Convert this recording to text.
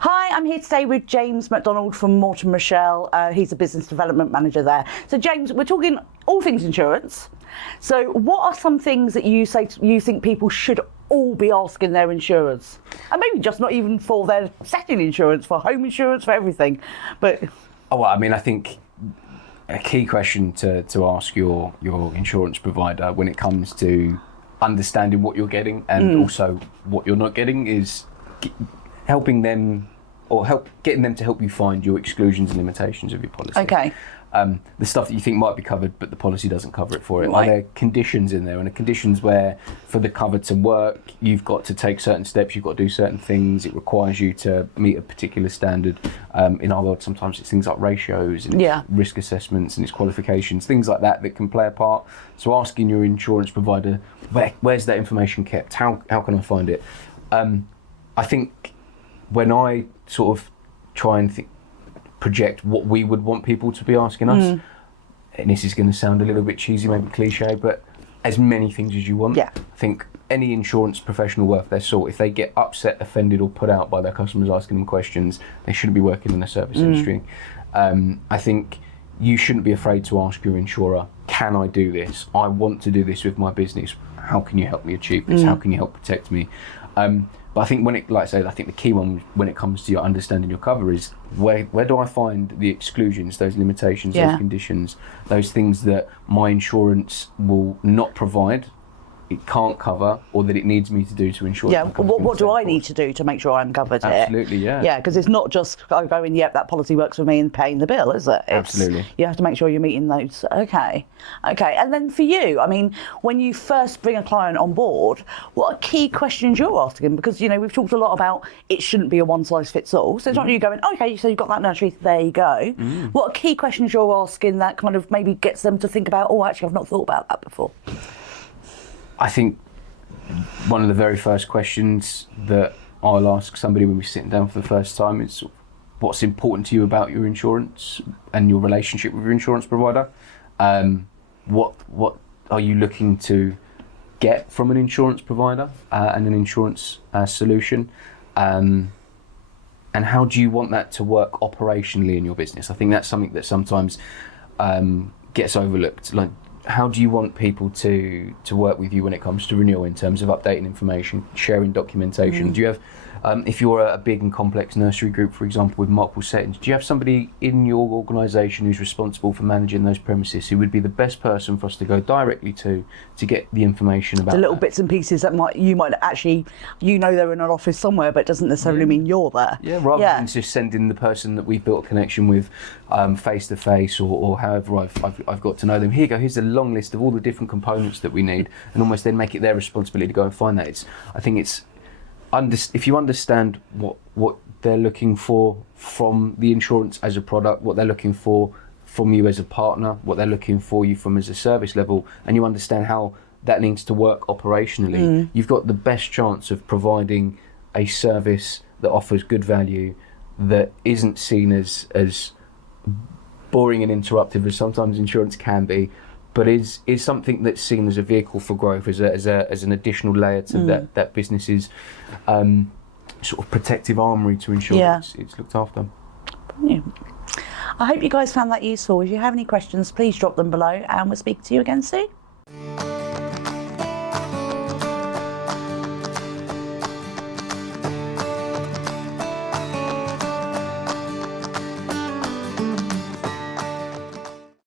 Hi, I'm here today with James McDonald from Morton Michel. He's a business development manager there. So James, we're talking all things insurance. So what are some things that you think people should all be asking their insurers? And maybe just not even for their setting insurance, for home insurance, for everything. But I think a key question to ask your insurance provider when it comes to understanding what you're getting and also what you're not getting is helping them or getting them to help you find your exclusions and limitations of your policy. okay. The stuff that you think might be covered but the policy doesn't cover it for it. Right. Are there conditions in there, and the conditions where for the cover to work you've got to take certain steps, you've got to do certain things, it requires you to meet a particular standard. In our world sometimes it's things like ratios and it's risk assessments and it's qualifications, things like that can play a part. So asking your insurance provider, where's that information kept, how can I find it? I think when I sort of try and project what we would want people to be asking us, and this is going to sound a little bit cheesy, maybe cliche, but as many things as you want. Yeah. I think any insurance professional worth their salt, if they get upset, offended or put out by their customers asking them questions, they shouldn't be working in the service industry. I think you shouldn't be afraid to ask your insurer, can I do this? I want to do this with my business. How can you help me achieve this? How can you help protect me? But I think I think the key one when it comes to your understanding your cover is where do I find the exclusions, those limitations, those conditions, those things that my insurance will not provide, it can't cover, or that it needs me to do to ensure. Yeah, what do I need to do to make sure I'm covered? Absolutely, yeah. Yeah, because it's not just going, yep, that policy works for me and paying the bill, is it? Absolutely. You have to make sure you're meeting those. Okay. And then for you, I mean, when you first bring a client on board, what are key questions you're asking? Because, we've talked a lot about it shouldn't be a one size fits all. So it's not you going, okay, so you've got that nursery, there you go. What are key questions you're asking that kind of maybe gets them to think about, oh, actually, I've not thought about that before? I think one of the very first questions that I'll ask somebody when we're sitting down for the first time is what's important to you about your insurance and your relationship with your insurance provider. What are you looking to get from an insurance provider and an insurance solution? And how do you want that to work operationally in your business? I think that's something that sometimes gets overlooked. Like, how do you want people to work with you when it comes to renewal in terms of updating information, sharing documentation? Do you have, if you're a big and complex nursery group, for example, with multiple settings, do you have somebody in your organisation who's responsible for managing those premises who would be the best person for us to go directly to get the information about the little bits and pieces that you might actually, they're in an office somewhere, but it doesn't necessarily mean you're there. Yeah, rather than just sending the person that we've built a connection with face to face or however I've got to know them. Here you go, here's a long list of all the different components that we need, and almost then make it their responsibility to go and find that. I think if you understand what they're looking for from the insurance as a product, what they're looking for from you as a partner, what they're looking for you from as a service level, and you understand how that needs to work operationally, you've got the best chance of providing a service that offers good value, that isn't seen as boring and interruptive as sometimes insurance can be, but is something that's seen as a vehicle for growth, as an additional layer to that business's sort of protective armoury to ensure it's looked after. Yeah. I hope you guys found that useful. If you have any questions, please drop them below and we'll speak to you again soon.